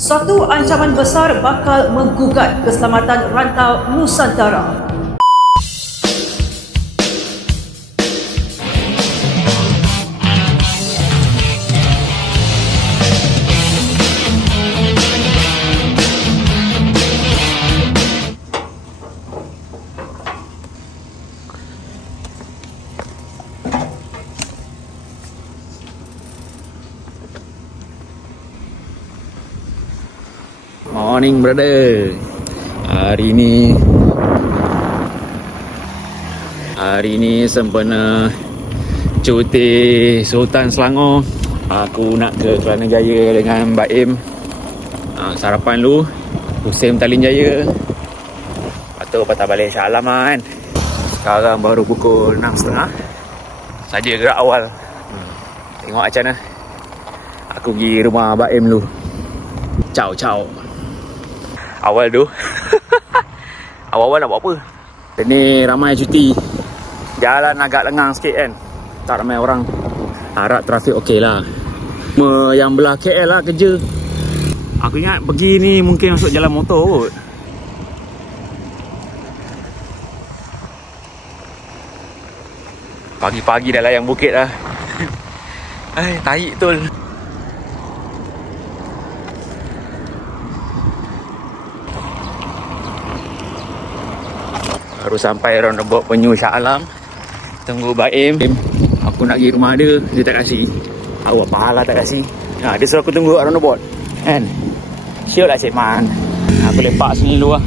Suatu ancaman besar bakal menggugat keselamatan rantau Nusantara. Morning brother. Hari ni sempena cuti Sultan Selangor. Aku nak ke Kelana Jaya dengan Mbak Im. Sarapan dulu Husein Talin Jaya. Lepas tu patah balik Shah Alam kan. Sekarang baru pukul 6.30 saja gerak awal. Tengok macam mana. Aku pergi rumah Mbak Im dulu. Ciao. Awal tu awal-awal nak buat apa? Ni ramai cuti. Jalan agak lengang sikit kan. Tak ramai orang. Harap trafik okey lah. Yang belah KL lah kerja. Aku ingat pergi ni mungkin masuk jalan motor kot. Pagi-pagi dah layan bukit lah. Tarik betul. Baru sampai roundabout Penyu Shah Alam. Tunggu Baim. Aku nak pergi rumah dia. Dia tak kasih. Tahu apa hal lah tak kasih. Dia suruh aku tunggu roundabout kan. Siap lah Cik Man. Aku lepak sini dulu lah.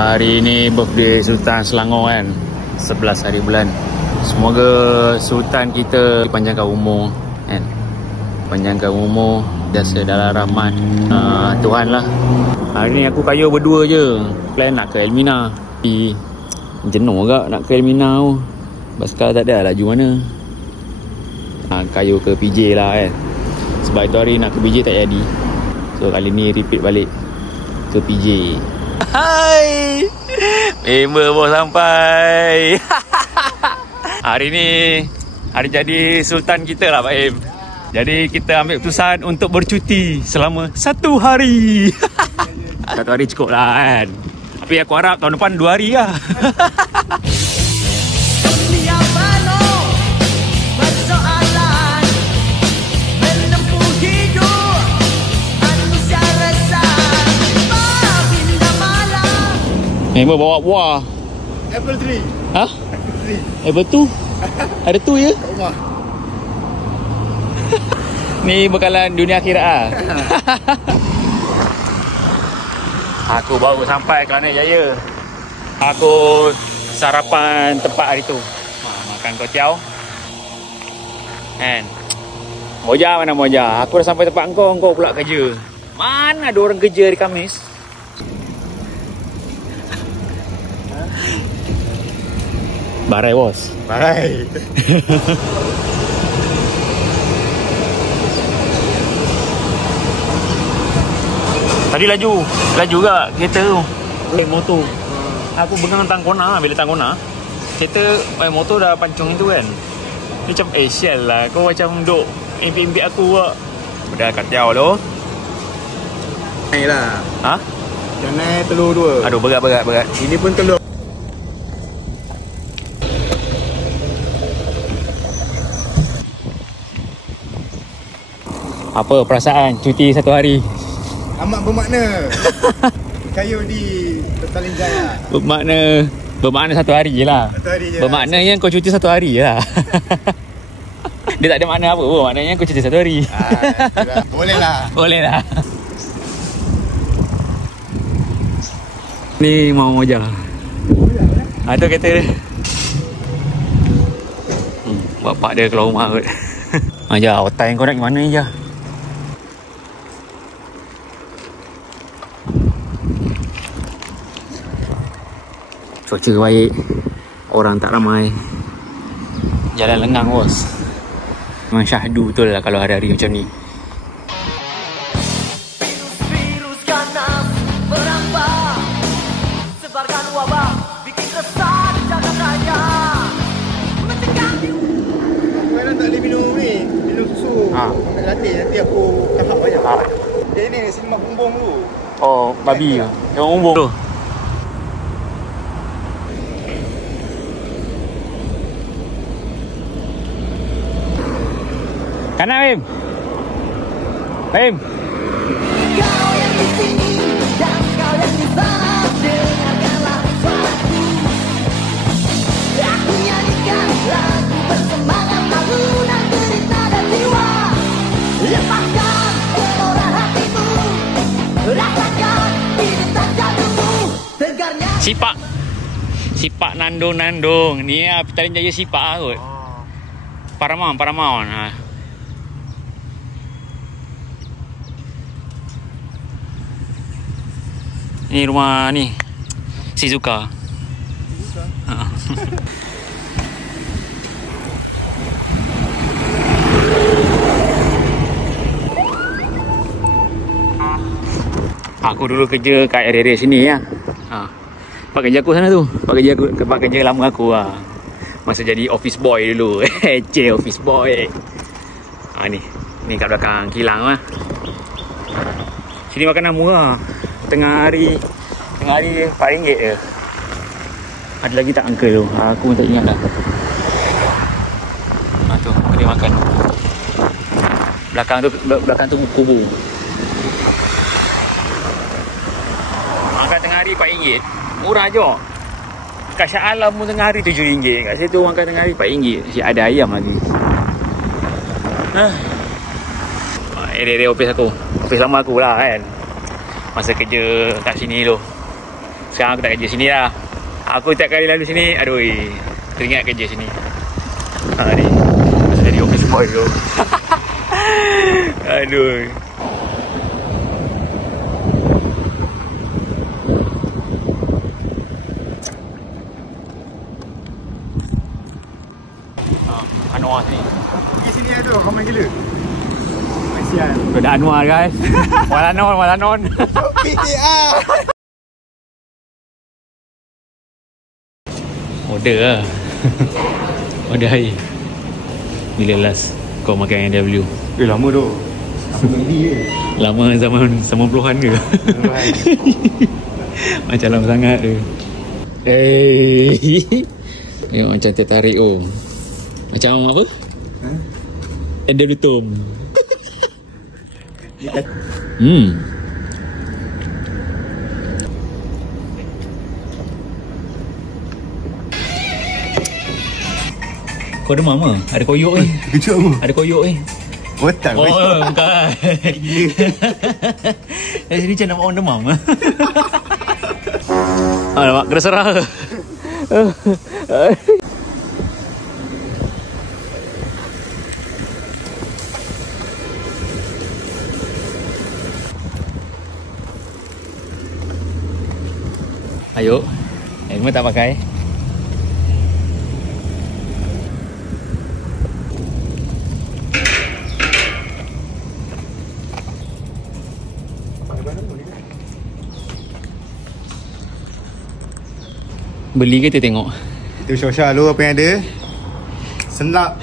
Hari ni birthday Sultan Selangor kan. 11 hari bulan. Semoga Sultan kita dipanjangkan umur kan. Panjangkan umur. Biasa dalam rahmat Tuhan lah. Hari ni aku kayu berdua je. Plan nak ke Elmina. Jenuh agak nak ke Elmina tu. Basikal tak ada laju mana. Kayu ke PJ lah kan. Sebab itu hari nak ke PJ tak jadi. So kali ni repeat balik ke PJ. Hai, member baru sampai. Hari ni hari jadi Sultan kita lah Pak Im. Jadi kita ambil keputusan untuk bercuti selama 1 hari. 1 hari cukup lah kan. Tapi aku harap tahun depan 2 hari lah. Member bawa buah. Apple tree. Hah? Apple tree. Apple tu? Ada tu je? Kat rumah. Ni bekalan dunia akhirat lah. Aku baru sampai Kelana Jaya. Aku sarapan tempat hari tu. Makan kuatiau kan. Moja mana Moja? Aku dah sampai tempat engkau pula kerja. Mana ada orang kerja hari Khamis? Barai bos. Barai. Tadi laju gak kereta tu. Motor. Aku bengang tangkona bila tangkona. Kereta motor dah pancung tu kan. Ni macam sial lah. Kau macam duk impi-impi aku kak. Udah katiau tu. Naik lah. Ha? Yang naik telur 2. Aduh berat. Ini pun telur. Apa perasaan cuti 1 hari? Amat bermakna. Kayu di Talin Jaya. Bermakna 1 hari je lah. 1 hari je. Bermaknanya kau cuti 1 hari je lah. Dia tak ada makna apa pun. Maknanya kau cuti 1 hari. Boleh lah. Ni mau Moja. Ada kereta dia. Bapak dia keluar rumah kot. Aja, hotel kau nak pergi mana je? Cuaca baik. Orang tak ramai. Jalan lengang bos. Memang syahdu betul lah kalau hari-hari macam ni. Virus ganas berambah, sebarkan wabah, bikin resah di jagat raya. Mencegah. Aku kadang tak boleh minum ni. Minum susu. Ambil latte nanti aku kahak banyak. Ini sini mak bumbung tu. Oh, babi ke? Yang umbung tu. Kanan, Bim. Bim. Kau yang di sini dan kau yang di sana, dengarkanlah suaraku. Aku nyanyikan lagu bersemangat, tahunan cerita dan jiwa. Lepaskan gelora hatimu, rasakan irisan jantungmu, tegarnya. Sipak nandung. Ni Petaling Jaya Sipak lah kot. Paramount. Ni rumah ni Shizuka. Aku dulu kerja kat area sini ya. Tempat kerja aku sana tu. Tempat kerja lama aku lah. Masa jadi office boy dulu. Office boy. Ni kat belakang kilang lah. Sini makanan murah. Tengah hari RM4 je. Ada lagi tak uncle tu? Aku tak ingat dah. Tu dia makan. Belakang tu kubur. Makan tengah hari RM4. Murah je. Kat Shah Alam pun tengah hari RM7. Kat situ makan tengah hari RM4. Asyik ada ayam lagi. Area office aku. Office lama aku lah kan. Masa kerja kat sini tu. Sekarang aku tak kerja sini lah. Aku tiap kali lalu sini, aduh, teringat kerja sini. Ni masa jadi office boy tu. Aduh. Anwar sini. Pergi sini ada ramai gila. Kasihan. Ada Anwar guys. Walanon. PTR. Order lah. Order air. Bila last kau makan NW? Lama tu. Lama zaman 90-an ke? Macam lama sangat tu. Tengok macam tertarik oh. Macam apa? NW Tom. Kau demam ke? Ada koyok ni. Kejut aku. Ada koyok ni. Otak. Bukan. Jadi macam nak orang demam. Alamak, kena serah. Ayo. Helmet tak pakai. Beli ke kita tengok? Kita show-show dulu apa yang ada. Senam.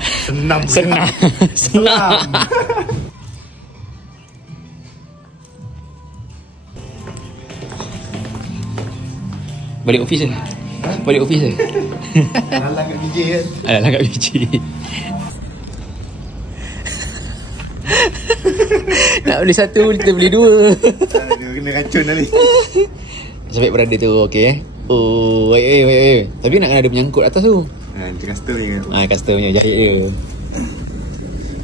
Balik office ke? Alang kat BJ kan? Alang kat BJ. Nak beli satu, kita beli dua. Dia kena racun tadi. Sampai berada tu, okey. Oh, wait. Tapi nak kena ada menyangkut atas tu. Macam custom ni. Custom punya, jahit dia.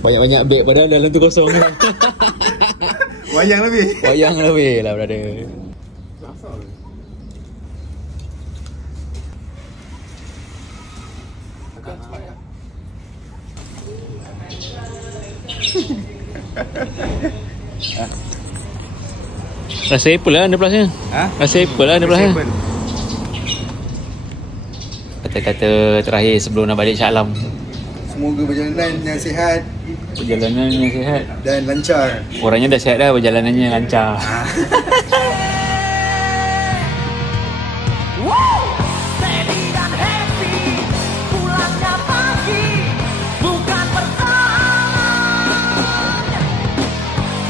Banyak-banyak beg padahal dalam tu kosong. Wayang lebih lah, berada. Rasa apple lah 100 nya. Rasa apple lah 100 nya. Kata-kata terakhir sebelum nak balik Shah Alam. Semoga perjalanan yang sihat. Dan lancar. Orangnya dah sihat dah, perjalanannya lancar.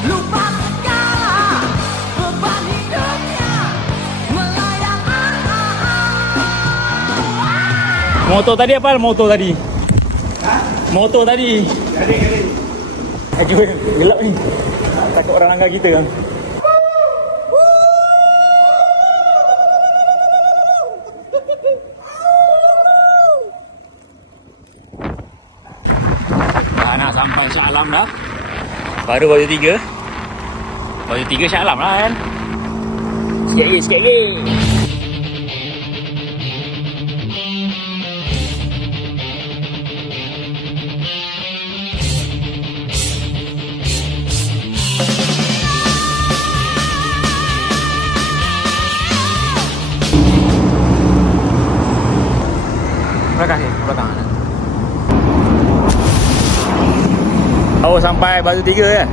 Lupa segala Motor tadi apa? Motor tadi. Motor tadi. Garing. Gelap ni. Takut orang langgar kita kan. Nak sampai Shah Alam dah. Baru baju 3. Baju 3 Shah Alam lah kan. Sikit lagi. Belakang. Oh, sampai batu 3 ya.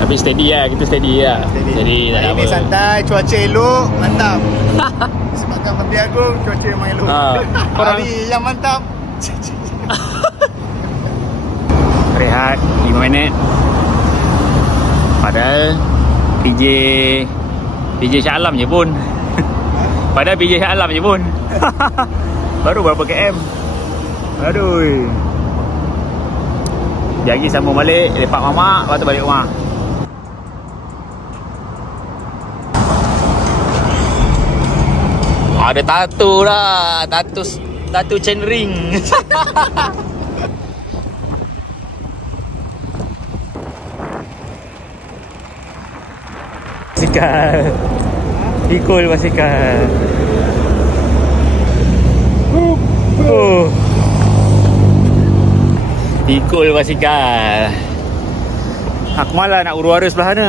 Tapi steady lah, kita steady lah. Jadi tak ada apa. Ini santai, cuaca elok, mantap. Sebabkan Menteri Agung, cuaca memang elok. Hari yang mantap. Rehat 5 minit. Padahal PJ Shah Alam je pun. Padahal PJ Shah Alam je pun. Baru berapa km. Aduh. Jagi sambung balik, lepak mamak, lepas tu balik rumah. Ada tattoo lah. Tattoo chain ring. Basikal. Pikul basikal. Pikul basikal. Aku malah nak uru-ara sebelah sana.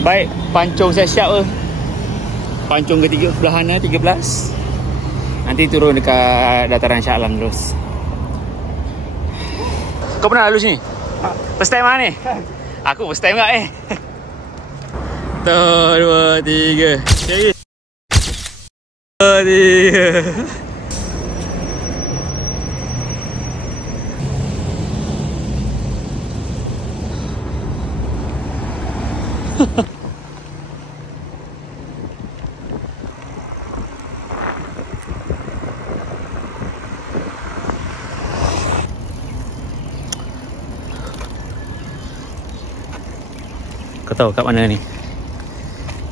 Baik, pancung siap-siap ke. Pancung ketiga sebelah sana 13. Nanti turun dekat dataran Shah Alam terus. Kau pernah lalu sini? First time mana ni? Aku first time tak ni. 1, 2, 3. Sekali. 2, 3. Kau tahu kat mana ni?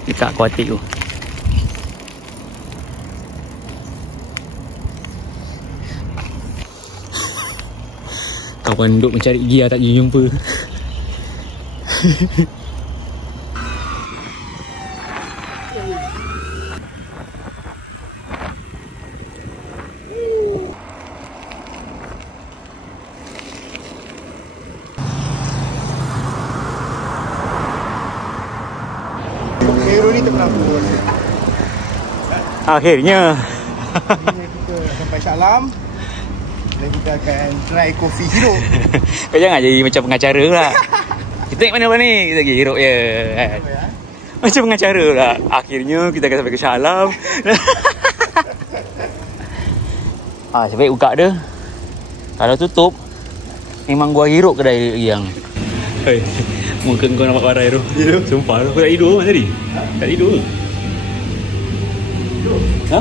Dekat Aquatic tu. Kawan duk mencari gear tak jumpa. Hero ni terpelampur. Akhirnya Kita sampai Shah Alam. Dan kita akan try kopi hero. kau jangan jadi macam pengacara pula. Kita naik mana ni? Kita pergi Hiruk je kan? Macam pengacara pula. Akhirnya kita akan sampai ke Shah Alam. Sebaik buka dia. Kalau tutup, memang gua Hiruk kedai yang. Hei, muka kau nampak parai tu. Sumpah aku tak tidur kan tadi? Tak tidur. Ha?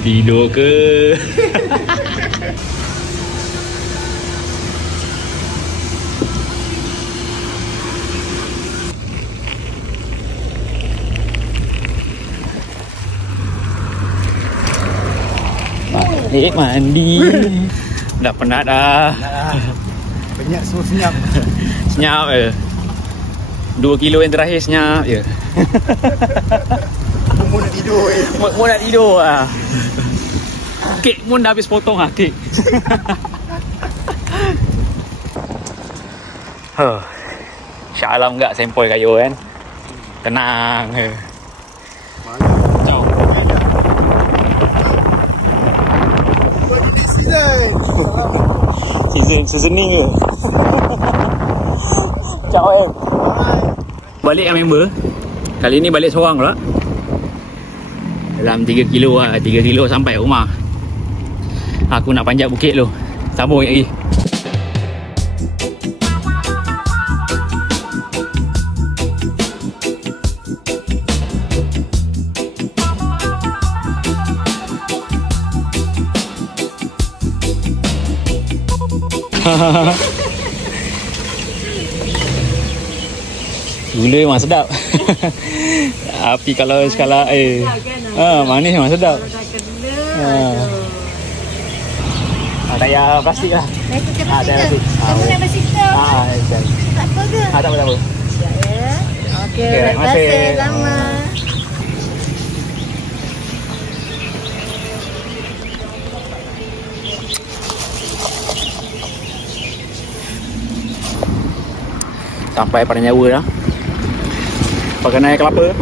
Tidur ke? Balik mandi. Dah penat dah. Banyak semua senyap. Senyap je. 2 kilo yang terakhir senyap je. Mu nak tidur je. Mu nak tidur lah. Kek pun dah habis potong lah kek. Shah Alam enggak sempoi kayu kan. Tenang je. Ciao. Seasoning ke? Ciao em. Balik yang member. Kali ni balik seorang pula. Dalam 3 kilo lah. 3 kilo sampai rumah. Aku nak panjat bukit tu. Sambung lagi. Gula memang sedap. Api kalau skala air. Manis memang sedap. Tak payah plastik lah. Tak plastik. Kamu nak plastik ke? Tak apa ke? Tak apa. Sekejap ya. Okey, terima kasih. Sama. Sampai pada nyawa dah. Pakai air kelapa.